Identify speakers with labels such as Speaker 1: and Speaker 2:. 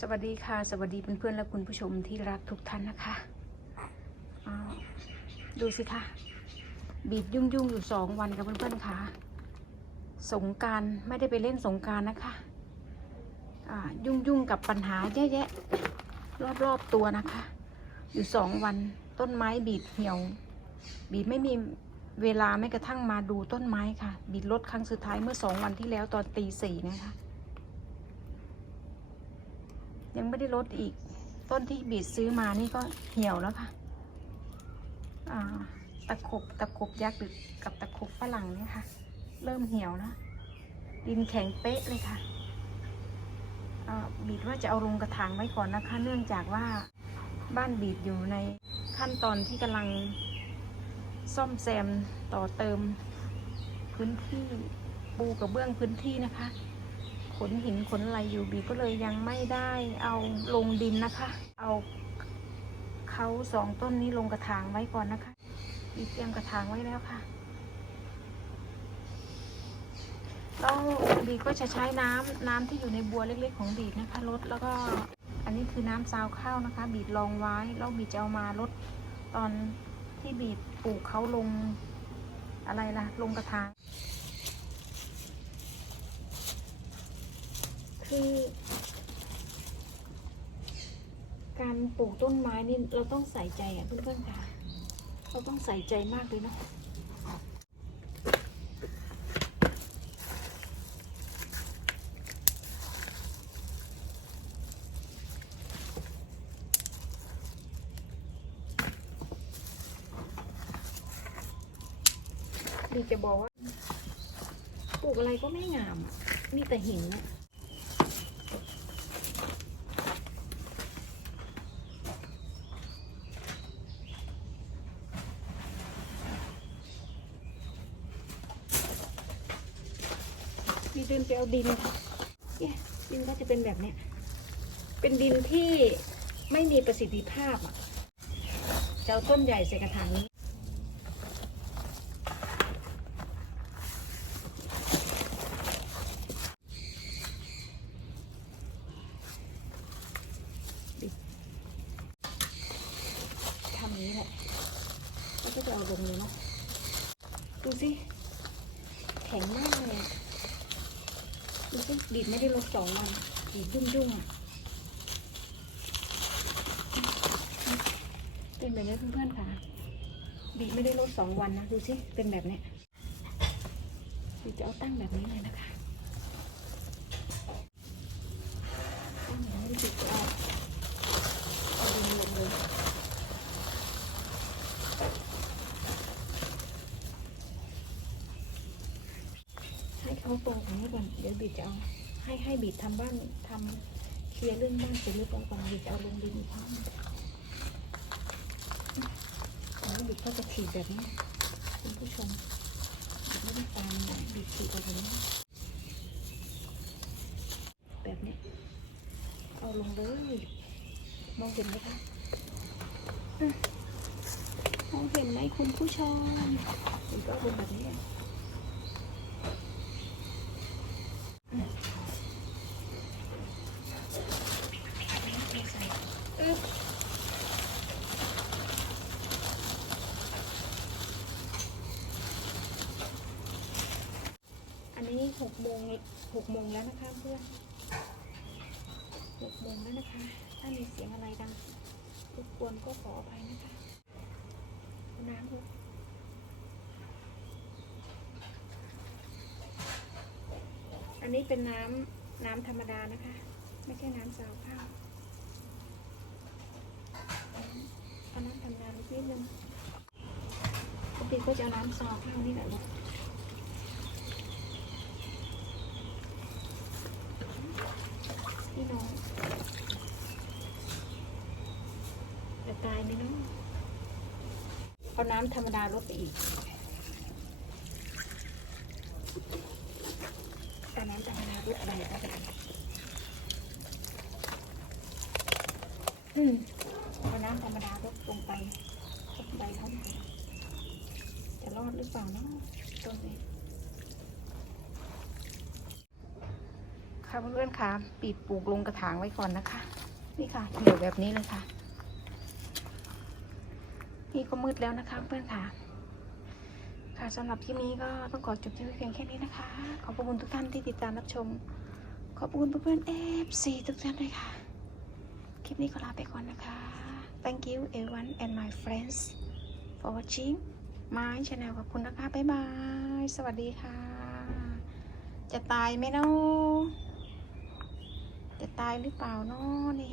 Speaker 1: สวัสดีค่ะ สวัสดีเพื่อนๆและคุณผู้ชมที่รักทุกท่านนะคะ ดูสิคะบีบยุ่งยุ่งๆอยู่สองวันกับเพื่อนๆค่ะ สงการไม่ได้ไปเล่นสงการนะคะยุ่งยุ่งๆกับปัญหาแยะๆรอบๆตัวนะคะ อยู่สองวันต้นไม้บีดเหี่ยว บีดไม่มีเวลาแม้กระทั่งมาดูต้นไม้ค่ะ บีดลดครั้งสุดท้ายเมื่อสองวันที่แล้วตอนตีสี่นะคะ ยังไม่ได้ลดอีก ต้นที่บีดซื้อมานี่ก็เหี่ยวแล้วค่ะตะขบตะขบยักษ์หรือกับตะขบฝรั่งเนี่ยค่ะ เริ่มเหี่ยวแล้วดินแข็งเป๊ะเลยค่ะบีดว่าจะเอาลงกระถางไว้ก่อนนะคะ เนื่องจากว่าบ้านบีดอยู่ในขั้นตอนที่กำลังซ่อมแซมต่อเติมพื้นที่ปูกระเบื้องพื้นที่นะคะ นหินขนอะไรอยู่บีก็เลยยังไม่ได้เอาลงดินนะคะ เอาเขาสองต้นนี้ลงกระถางไว้ก่อนนะคะบีเตรียมกระถางไว้แล้วค่ะแล้วบีก็จะใช้น้ำน้ำที่อยู่ในบัวเล็กๆ ของบีนะคะลดแล้วก็อันนี้คือน้ำซาวข้าวนะคะ บีดลองไว้แล้วบีจะเอามาลดตอนที่บีดปลูกเขาลงอะไรล่ะ ลงกระถาง คือ การปลูกต้นไม้นี่เราต้องใส่ใจอะเพื่อนๆค่ะ เราต้องใส่ใจมากเลยเนาะดีจะบอกว่า ปลูกอะไรก็ไม่งาม มีแต่หินอะ มีดินไปเอาดินเนี่ยดินก็จะเป็นแบบเนี้ยเป็นดินที่ไม่มีประสิทธิภาพอะจะเอาต้นใหญ่ใส่กระถางนี้ทำนี้แหละแล้วก็จะเอาลงเลยเนาะดูสิแข็งมากเลย ดูสิดีดไม่ได้ลดสองวันดีดยุ่งยุ่งอะเป็นแบบนี้เพื่อนๆค่ะดีดไม่ได้ลดสองวันนะดูสิเป็นแบบเนี้ยดีจะเอาตั้งแบบนี้เลยนะคะตั้งอย่างนี้ดีดจะเอาเอาลงลงเลย เขาตรงองนี้ก่อนเดี๋ยวบีดจะเอาให้ให้บีดทำบ้านทำเคลียร์เรื่องบ้านเสร็จเรียบร้อยก่อนบีดจะเอาลงดินอีกครั้งหนึ่งแล้วบีดก็จะขีดแบบนี้คุณผู้ชมบีดไม่ได้ตามนะบีดขีดแบบนี้แบบนี้เอาลงเลยมองเห็นไหมคะมองเห็นไหมคุณผู้ชมบีดก็ลงแบบนี้ อึ๊บอันนี้หกโมง หกโมงแล้วนะคะเพื่อนหกโมงแล้วนะคะ ถ้ามีเสียงอะไรดังรบกวนก็ขออภัยนะคะ น้ำดูอันนี้เป็นน้ำน้ำธรรมดานะคะ ไม่ใช่น้ำสาวข้าวเอาน้ำทำน้ำนิดนึงปกติก็จะน้ำซอข้าวนี่แหละลูกพี่น้อง จะตายไหมเน้องเอาน้ำธรรมดาลดไปอีกเอาน้ำธรรมดาลดอะไรก็ได้อืมเอาน้ำธรรมดาลดลงไปลดไปเท่าไหร่จะรอดหรือเปล่าเนาะต้นนี้ ค่ะเพื่อนๆค่ะปีบปลูกลงกระถางไว้ก่อนนะคะ นี่ค่ะเหี่ยวแบบนี้เลยค่ะ นี่ก็มืดแล้วนะคะเพื่อนค่ะ ค่ะสำหรับคลิปนี้ก็ต้องขอจบที่เพียงแค่นี้นะคะ ขอบคุณทุกท่านที่ติดตามรับชม ขอบคุณเพื่อนๆ FC ทุกท่านด้วยค่ะ คลิปนี้ก็ลาไปก่อนนะคะ Thank you everyone and my friends for watching my channel ขอบคุณนะคะบ๊ายบาย สวัสดีค่ะ จะตายไหมเนาะ จะตายหรือเปล่าเนาะนี่